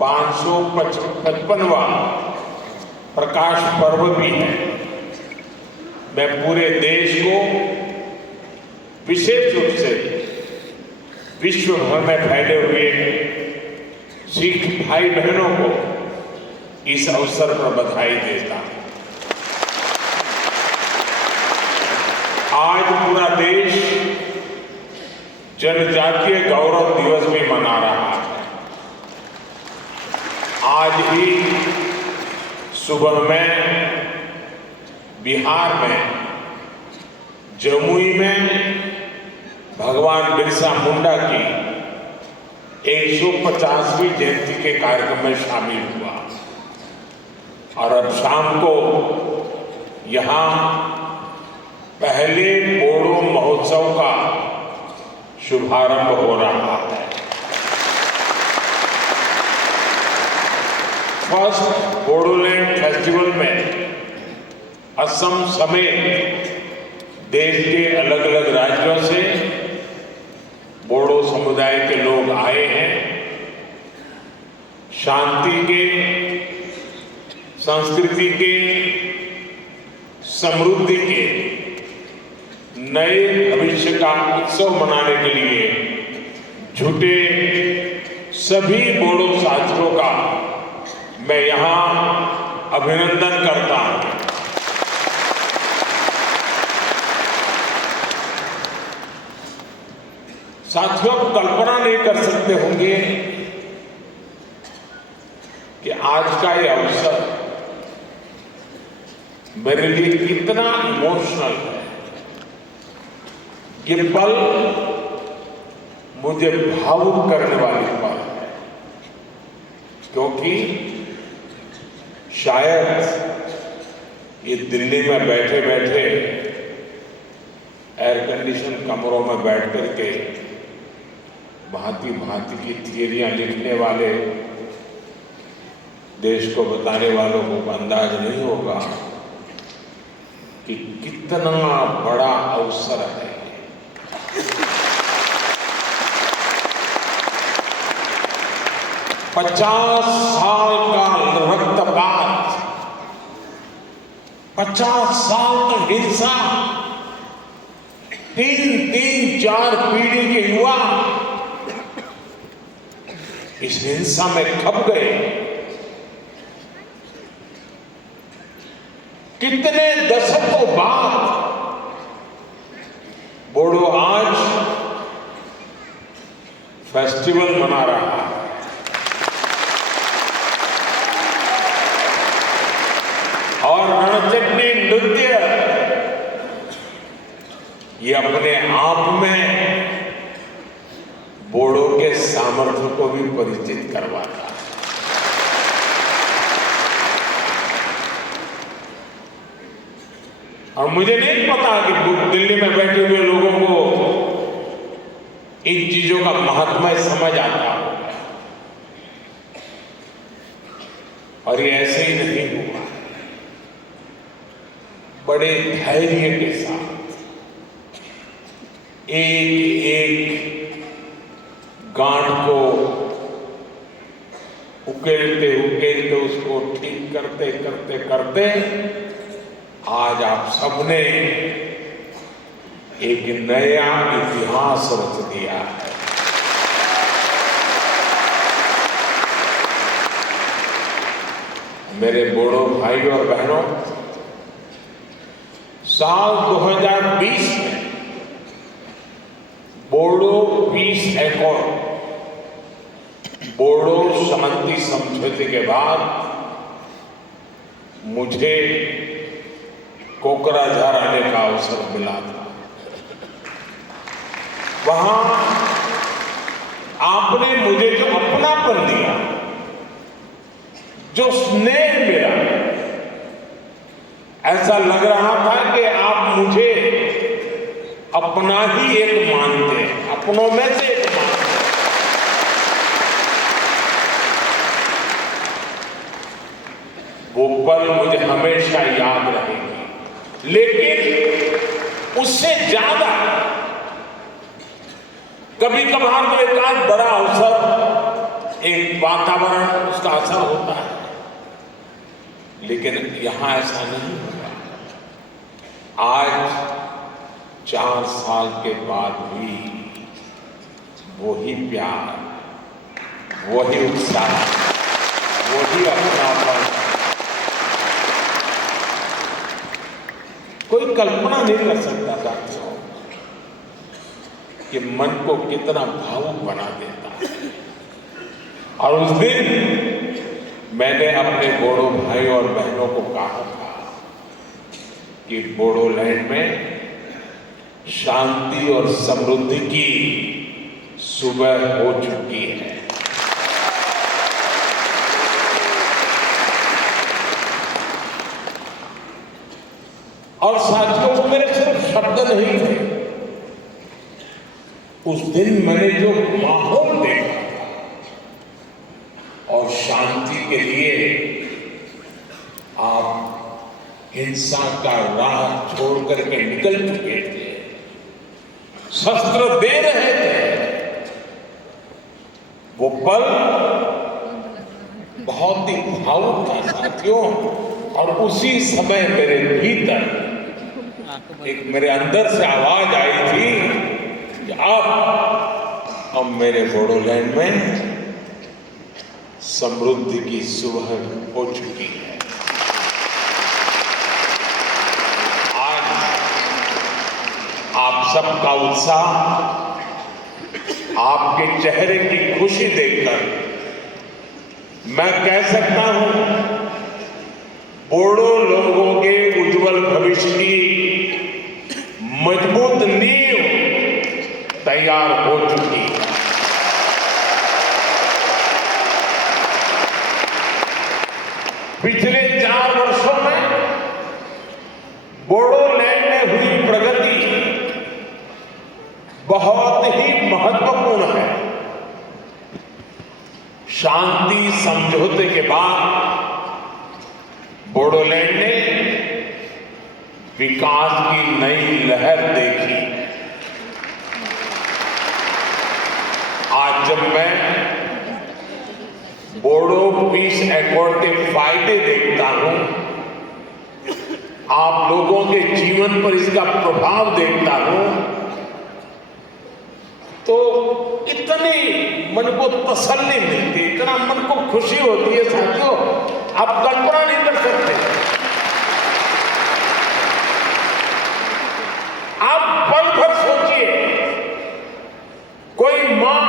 555वां प्रकाश पर्व भी है। मैं पूरे देश को, विशेष रूप से विश्व भर में फैले हुए सिख भाई बहनों को इस अवसर पर बधाई देता हूं। आज पूरा देश जनजातीय गौरव दिवस भी मना रहा है। आज ही सुबह में बिहार में जमुई में भगवान बिरसा मुंडा की 150वीं जयंती के कार्यक्रम में शामिल हुआ और अब शाम को यहाँ पहले बोडो महोत्सव का शुभारंभ हो रहा है। फर्स्ट बोडोलैंड फेस्टिवल में असम समेत देश के अलग अलग राज्यों से बोडो समुदाय के लोग आए हैं। शांति के, संस्कृति के, समृद्धि के नए भविष्य का उत्सव मनाने के लिए जुटे सभी बोडो साथियों का मैं यहां अभिनंदन करता हूं। साथियों, कल्पना नहीं कर सकते होंगे कि आज का ये अवसर मेरे लिए कितना इमोशनल है। ये पल मुझे भावुक करने वाली पल है, क्योंकि शायद ये दिल्ली में बैठे बैठे एयर कंडीशन कमरों में बैठ करके भांति भांति की थियरियां लिखने वाले देश को बताने वालों को अंदाज नहीं होगा कि कितना बड़ा अवसर है। 50 साल का रक्तपात, 50 साल तक हिंसा, 3-4 पीढ़ी के युवा इस हिंसा में खप गए। कितने दशकों बाद बोडो आज फेस्टिवल मना रहा है। और रणचंडी नृत्य ये अपने आप में बोडो के सामर्थ्य को भी परिचित करवाता है। और मुझे नहीं पता कि दिल्ली में बैठे हुए लोगों को इन चीजों का महत्व समझ आता होगा, और ये ऐसे ही नहीं हुआ। बड़े धैर्य के साथ एक एक गांठ को उकेलते उसको ठीक करते करते करते आज आप सबने एक नया इतिहास रच दिया है। मेरे बोडो भाई और बहनों, साल 2020 में बोडो पीस एकॉर्ड, बोडो शांति समझौते के बाद मुझे कोकराझार आने का अवसर मिला था। वहां आपने मुझे जो अपनापन दिया, जो स्नेह मिला, ऐसा लग रहा था कि आप मुझे अपना ही एक मानते हैं, अपनों में से एक मानते हैं। वो पल मुझे हमेशा याद रहेगी। लेकिन उससे ज्यादा कभी कभार तो एक बड़ा अवसर, एक वातावरण लेकिन यहां ऐसा नहीं होगा। आज 4 साल के बाद भी वही प्यार, वही उत्साह, वही अपनापन, कोई कल्पना नहीं कर सकता साथियों कि मन को कितना भावुक बना देता है। और उस दिन मैंने अपने बोडो भाई और बहनों को कहा था कि बोडोलैंड में शांति और समृद्धि की सुबह हो चुकी है। और साथियों, वो मेरे सिर्फ शब्द नहीं थे। उस दिन मैंने जो माहौल देखा और शांति के लिए आप हिंसा का राह छोड़ करके निकल चुके थे, शस्त्र दे रहे थे, वो पल बहुत ही भावुक था साथियों। और उसी समय मेरे भीतर एक मेरे अंदर से आवाज आई थी कि अब मेरे बोडोलैंड में समृद्धि की सुबह हो चुकी है। आज आप सबका उत्साह, आपके चेहरे की खुशी देखकर मैं कह सकता हूं बोडो लोगों के उज्जवल भविष्य की मजबूत नींव तैयार हो चुकी है। पिछले 4 वर्षों में बोडोलैंड में हुई प्रगति बहुत ही महत्वपूर्ण है। शांति समझौते के बाद बोडोलैंड ने विकास की नई लहर देखी। आज जब मैं बोडो पीस एकॉर्ड के फायदे देखता हूं, आप लोगों के जीवन पर इसका प्रभाव देखता हूं, तो इतनी मन को तसल्ली मिलती, इतना मन को खुशी होती है साथियों, आप कल्पना नहीं कर सकते। आप पल भर सोचिए, कोई मां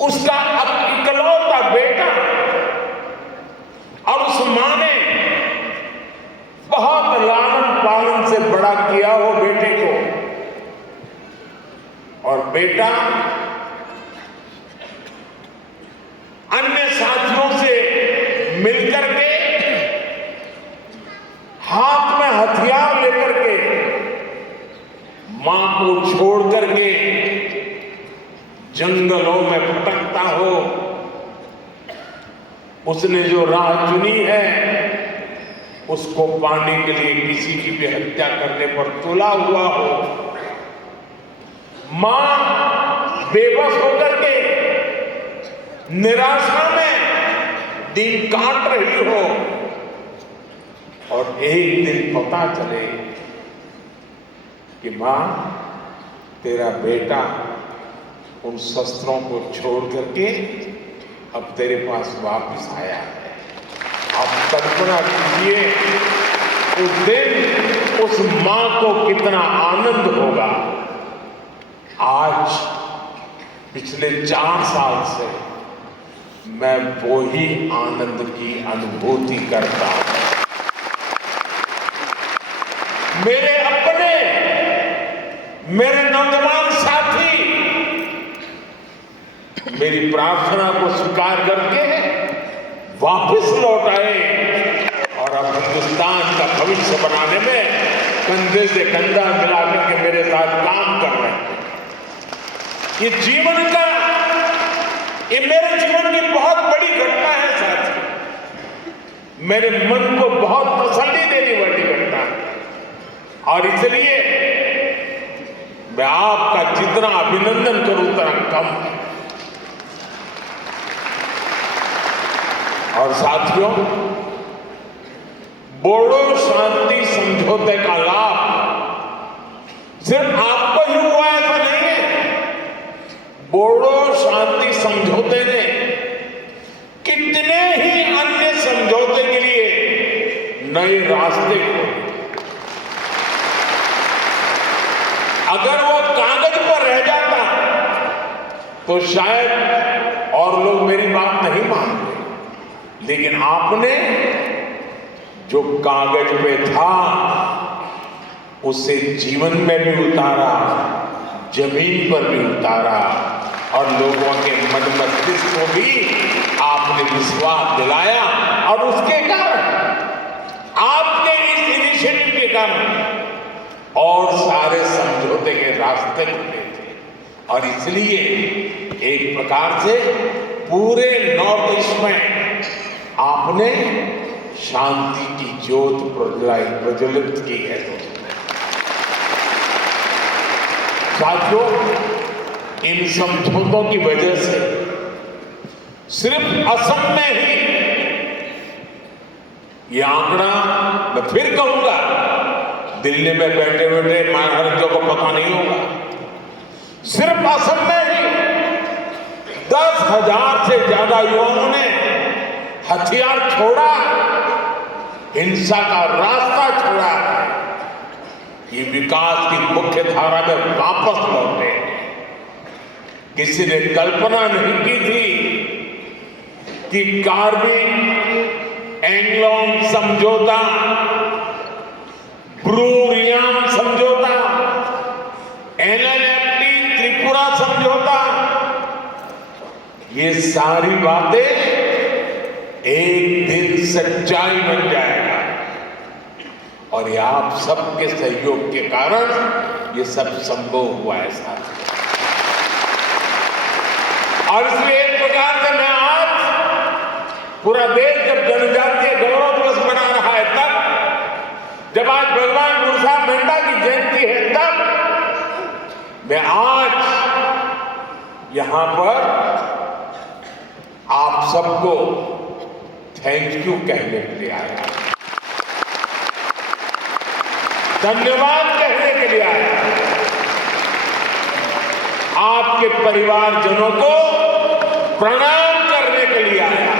उसका इकलौता बेटा, और उस मां ने बहुत लालन पालन से बड़ा किया हो बेटे को, और बेटा अन्य साथियों से मिलकर के हाथ में हथियार लेकर के मां को छोड़ करके जंगलों में भटकता हो, उसने जो राह चुनी है उसको पाने के लिए किसी की भी हत्या करने पर तुला हुआ हो, मां बेबस होकर के निराशा में दिन काट रही हो, और एक दिन पता चले कि मां तेरा बेटा उन शस्त्रों को छोड़ करके अब तेरे पास वापस आया है। आप कल्पना कीजिए उस दिन उस मां को कितना आनंद होगा। आज पिछले 4 साल से मैं वो ही आनंद की अनुभूति करता हूं। मेरे अपने, मेरे नौजवान साथी मेरी प्रार्थना को स्वीकार करके वापस लौट आए और अब हिंदुस्तान का भविष्य बनाने में कंधे से कंधा मिला करके मेरे साथ काम कर रहे हैं। ये जीवन का, ये मेरे जीवन की बहुत बड़ी घटना है साथी, मेरे मन को बहुत तसल्ली देने वाली घटना है, और इसलिए मैं आपका जितना अभिनंदन करूं उतना कम है। और साथियों, बोडो शांति समझौते का लाभ सिर्फ आपको ही हुआ ऐसा नहीं है। बोडो शांति समझौते ने कितने ही अन्य समझौते के लिए नए रास्ते खोले। अगर वो कागज पर रह जाता तो शायद और लोग मेरी बात नहीं मानते, लेकिन आपने जो कागज पे था उसे जीवन में भी उतारा, जमीन पर भी उतारा और लोगों के मन मस्तिष्क को भी आपने विश्वास दिलाया। और उसके कारण, आपके इस इनिशिएटिव के कारण और सारे समझौते के रास्ते खुले थे। और इसलिए एक प्रकार से पूरे नॉर्थ ईस्ट में आपने शांति की ज्योत प्रज्वलित की है। साथियों, इन समझौतों की वजह से सिर्फ असम में ही, ये आंकड़ा मैं फिर कहूंगा, दिल्ली में बैठे बैठे मानहरियों को पता नहीं होगा, सिर्फ असम में ही 10,000 से ज्यादा युवाओं ने हथियार छोड़ा, हिंसा का रास्ता छोड़ा, ये विकास की मुख्य धारा में वापस लौटे। किसी ने कल्पना नहीं की थी कि कार्बी एंगलोंग समझौता, ब्रू रियांग समझौता, एलएलएफटी त्रिपुरा समझौता, ये सारी बातें एक दिन सच्चाई बन जाएगा। और ये आप सबके सहयोग के कारण ये सब संभव हुआ है साथ। और इसलिए एक प्रकार से मैं आज पूरा देश जब जनजातीय गौरव दिवस मना रहा है, तब जब आज भगवान बिरसा मुंडा की जयंती है, तब मैं आज यहां पर आप सबको थैंक यू कहने के लिए आया, धन्यवाद कहने के लिए आया, आपके परिवारजनों को प्रणाम करने के लिए आया।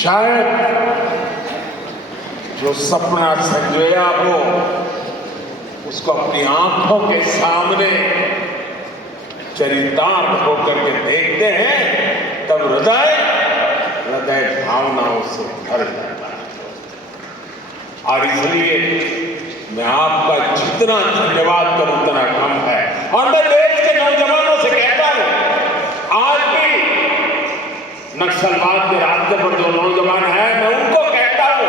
शायद जो सपना संजोया हो उसको अपनी आंखों के सामने चरितार्थ होकर के देखते हैं, तब हृदय भावनाओं से भर जाता है। और इसलिए मैं आपका जितना धन्यवाद करूं उतना कम है। और मैं देश के नौजवानों से कहता हूं, आज भी नक्सलवाद के रास्ते पर जो नौजवान है, मैं उनको कहता हूं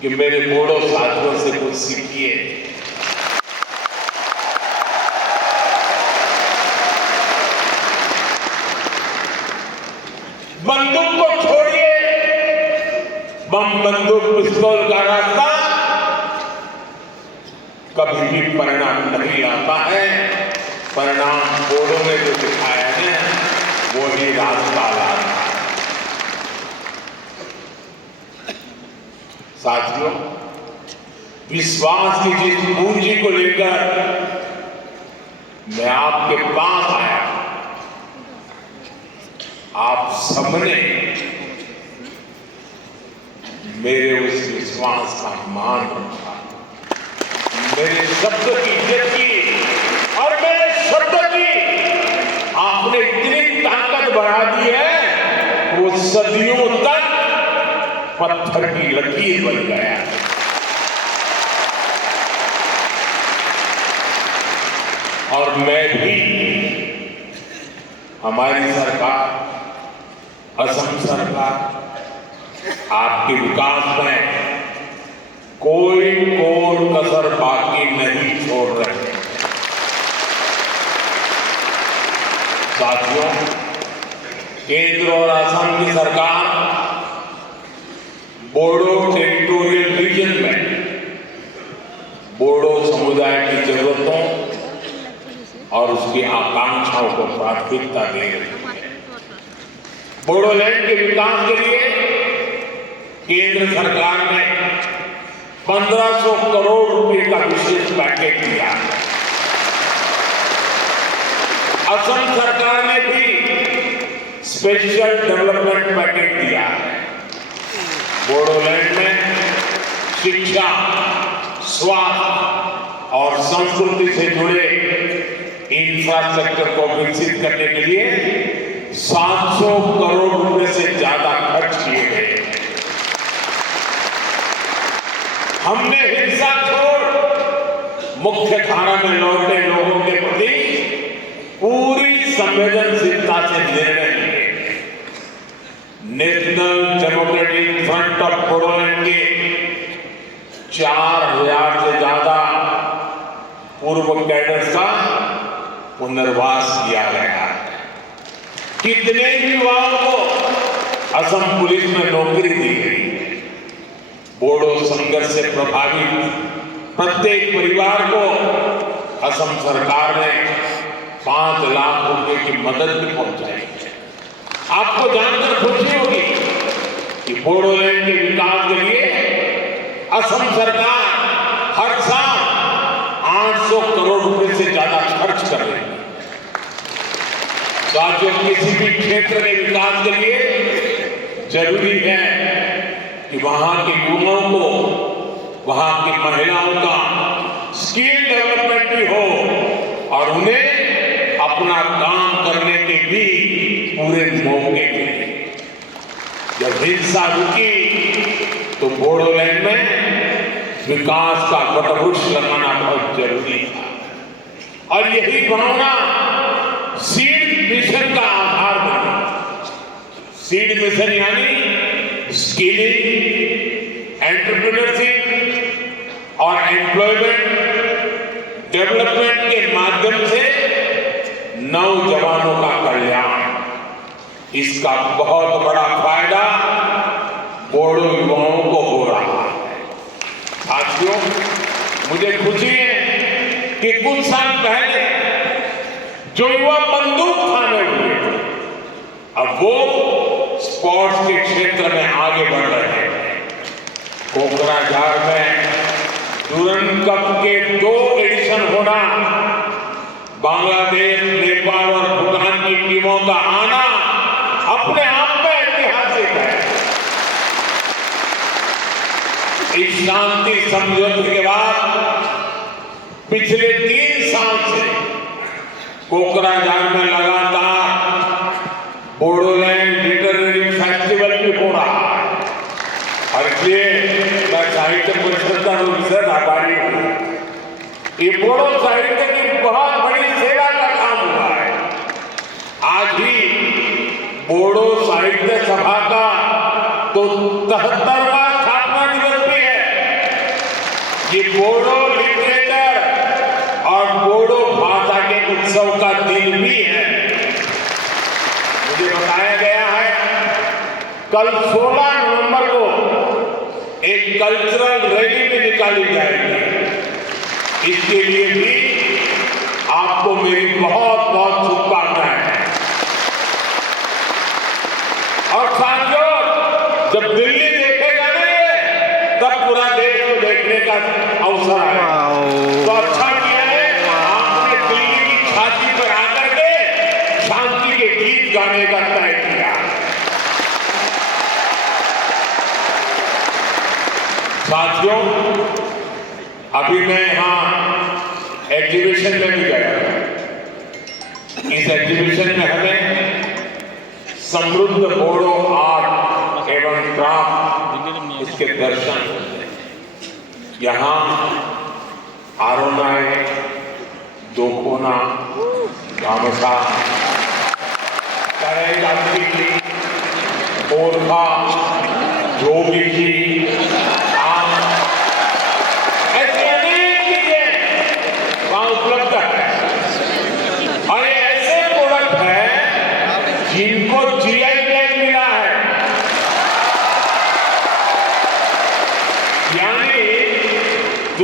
कि मेरे बोडो साथियों से कुछ सीखिए। बंदूक को छोड़िए, बम बंदूक पिस्तौल का रास्ता कभी भी परिणाम नहीं आता है। परिणाम बोडो ने जो दिखाया है वो ही रास्ता ला रहा है। साथियों, विश्वास की जिस पूंजी को लेकर मैं आपके पास आया, आप सबने मेरे उस विश्वास का मान रखा, मेरे शब्दों की इज्जत की और मेरे शब्दों की आपने इतनी ताकत बढ़ा दी है, वो सदियों तक पत्थर की लकीर बन गया। और मैं भी, हमारी सरकार, असम सरकार आपके विकास में कोई कोर कसर बाकी नहीं छोड़ रहे। साथियों, केंद्र और असम की सरकार बोडो टेरिटोरियल रीजन में बोडो समुदाय की जरूरतों और उसकी आकांक्षाओं को प्राथमिकता दे रही है। बोडोलैंड के विकास के लिए केंद्र सरकार ने 1500 करोड़ रुपए का विशेष पैकेज दिया। असम सरकार ने भी स्पेशल डेवलपमेंट पैकेज दिया है। बोडोलैंड में शिक्षा, स्वास्थ्य और संस्कृति से जुड़े इंफ्रास्ट्रक्चर को विकसित करने के लिए 700 करोड़ रुपए से ज्यादा खर्च किए गए। हमने हिंसा छोड़ मुख्य धारा में लौटे लोगों के प्रति पूरी संवेदनशीलता से निर्णय लिए। National democratic front of Bodoland के 4000 से ज्यादा पूर्व कैडर्स का पुनर्वास किया गया। कितने युवाओं को असम पुलिस में नौकरी दी गई। बोडो संघर्ष से प्रभावित प्रत्येक परिवार को असम सरकार ने 5 लाख रुपए की मदद भी पहुंचाई। आपको जानकर खुशी होगी कि बोडोलैंड के विकास के लिए असम सरकार हर साल 800 करोड़ रुपए से ज्यादा खर्च कर रही है। साथियों, किसी भी क्षेत्र के विकास के लिए जरूरी है कि वहां के युवाओं को, वहां की महिलाओं का स्किल डेवलपमेंट भी हो और उन्हें अपना काम करने के भी पूरे मौके मिले। जब हिंसा रुकी तो बोडोलैंड में विकास का वटवृक्ष लगाना बहुत जरूरी था और यही भावना सीड मिशन का आधार बना। सीड मिशन यानी स्किलिंग, एंटरप्रेन्योरशिप और एम्प्लॉयमेंट डेवलपमेंट के माध्यम से नौजवानों का कल्याण। इसका बहुत बड़ा फायदा बोडो युवाओं को हो रहा है। साथियों, मुझे खुशी है कि कुछ साल पहले जो युवा बंदूक थामे हुए अब वो स्पोर्ट्स के क्षेत्र में आगे बढ़ रहे हैं। कोकराझार में डुरंड कप के 2 एडिशन होना, बांग्लादेश, नेपाल और भूटान की टीमों का आना अपने आप में ऐतिहासिक है। इस शांति समझौते के बाद पिछले 3 साल से कोकराझार में लगातार बोडोलैंड लिटरेरी फेस्टिवल भी हो रहा है और इसलिए मैं साहित्य परिषद का विशेष आभारी हूँ। ये बोडो साहित्य की बहुत बड़ी सेवा का काम हुआ है। आज ही बोडो साहित्य सभा का तो 73वां स्थापना दिवस भी है। ये बोडो लिटरेचर और बोडो भाषा के उत्सव का दिन भी है। मुझे बताया गया है कल 16 नवंबर को एक कल्चरल रैली भी निकाली जाएगी। इसके लिए भी आपको मेरी बहुत बहुत शुभकामनाएं हैं। और साथियों, जब दिल्ली देखेगा ना तब पूरा देश को देखने का अवसर है। तो अच्छा किया है आपने दिल्ली की छाती पर आकर के शांति के गीत गाने का तय किया। साथियों, अभी मैं यहाँ एग्जीबिशन में भी गया। इस एग्जीबिशन में हमें समृद्ध बोडो आर्ट एवं क्राफ्ट इसके दर्शन होते हैं। यहाँ आरोनाय, दोकोना, गामसा, करेगाती, ओरखा, जोगी, ऐसी अनेक चीजें वहां उपलब्ध है और ये ऐसे प्रोडक्ट है जिनको जिया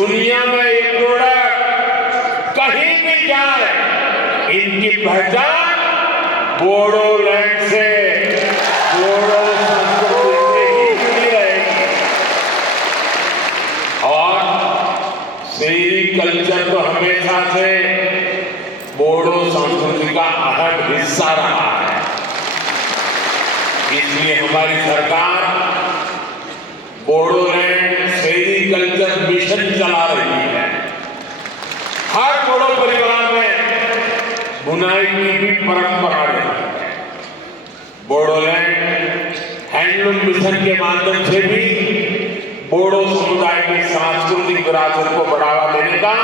दुनिया में ये प्रोडक्ट कहीं भी जाए, इनकी पहचान बोडोलैंड से, बोडो संस्कृति से ही जुड़ी रहेगी। और सेरिकल्चर तो हमेशा से बोडो संस्कृति का अहम हिस्सा रहा है। इसलिए हमारी सरकार बोडोलैंड सेरिकल्चर मिशन चला रही है। हर बोडो परिवार में बुनाई की भी परंपरा रही है। बोडोलैंड हैंडलूम मिशन के माध्यम से भी बोडो समुदाय की सांस्कृतिक विरासत को बढ़ावा देने का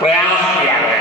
प्रयास किया है।